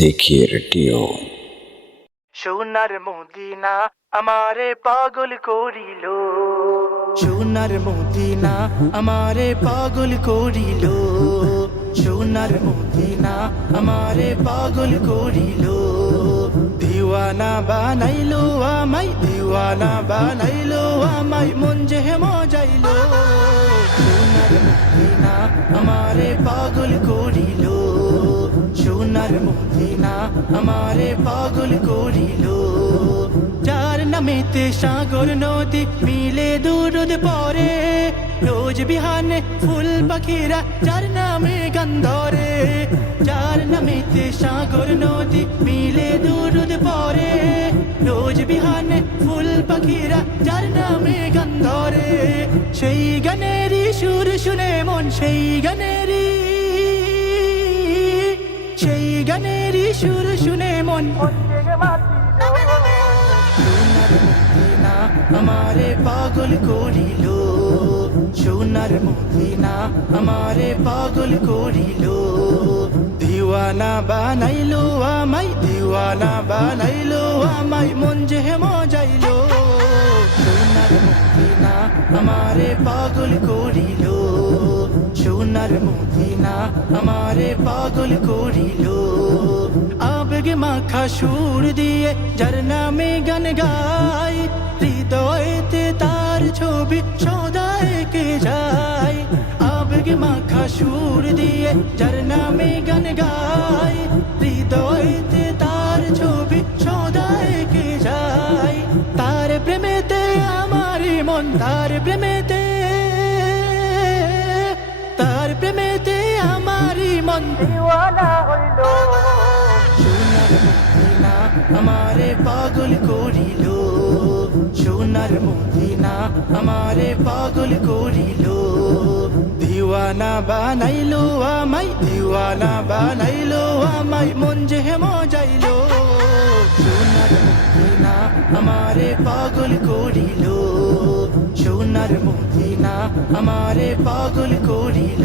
জেকির tune. সোনার Medina আমারে পাগল করিল, সোনার মদিনা আমারে পাগল করিল, সোনার মদিনা আমারে পাগল করিল। দিওয়ানা বানাইলো আমায়, দিওয়ানা বানাইলো আমায়, মন যে মজাইল। সোনার মদিনা আমারে পাগল করিল, সোনার মদিনা আমারে পাগল করিল। যার নামেতে সাগর নদী মিলে দুরুদ পরে, রোজ বিহানে ফুল পাখিরা যার নামে গান ধরে। যার নামেতে সাগর নদী মিলে দুরুদ পরে, রোজ বিহানে ফুল পাখিরা যার নামে গান ধরে। সেই গানেরই সুর শুনে মন, সেই গানেরই, সেই গানেরই সুর শুনে মন আমারে পাগল করিল, সোনার মদিনা আমারে পাগল করিল। দিওয়ানা বানাইলো আমায়, দিওয়ানা বানাইলো আমায়, মন যে মজাইল। সোনার মদিনা আমারে পাগল করিল, সোনার মদিনা আমারে পাগল করিল। আবেগে মাখা সুর দিয়ে যার নামে গান গাই, হৃদয়েতে তার ছবি সদা এঁকে যায়। আবেগে মাখা সুর দিয়ে যার নামে গান গাই, হৃদয়েতে তার ছবি সদা এঁকে যায়। তার প্রেমেতে আমার মন, তার প্রেমেতে, তার প্রেমেতে আমার মন দিওয়ানা হইল। সোনার মদিনা আমারে পাগল করিল, সোনার মদিনা আমারে পাগল করিল। দিওয়ানা বানাইলো আমায়, দিওয়ানা বানাইলো আমায়, মন যে মজাইল। সোনার মদিনা আমারে পাগল করিল, সোনার মদিনা আমারে পাগল করিল।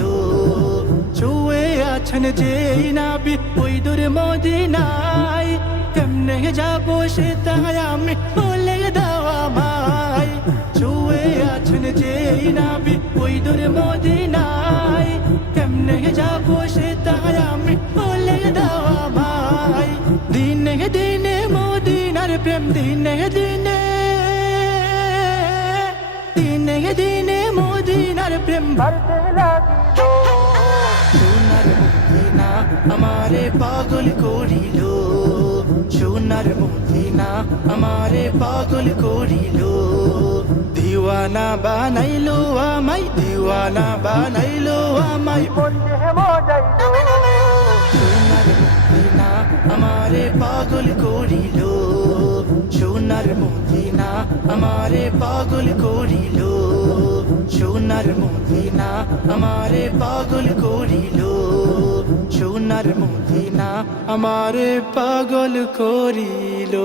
ছুঁয়ে আছেন যেই নাবি ওই দূর মদিনায়, কেমনে যাবো সে তাই আমি বলে দাও আমায়। ছুঁয়ে আছেন যেই নাবি ওই দূর মদিনায়, কেমনে যাবো সে তাই আমি বলে দাও আমায়। দিনে দিনে মদিনার প্রেম, দিনে দিনে, দিনে দিনে মদিনার প্রেম বাড়তে লাগিল। সোনার মদিনা আমারে পাগল করিল, সোনার মদিনা আমারে পাগল করিল। দিওয়ানা বানাইলো আমায়, দিওয়ানা বানাইলো আমায়, মন যে মজাইল। সোনার মদিনা আমারে পাগল করিল, সোনার মদিনা আমারে পাগল করিল, সোনার মদিনা আমারে পাগল করিল, সোনার মদিনা আমারে পাগল করিল।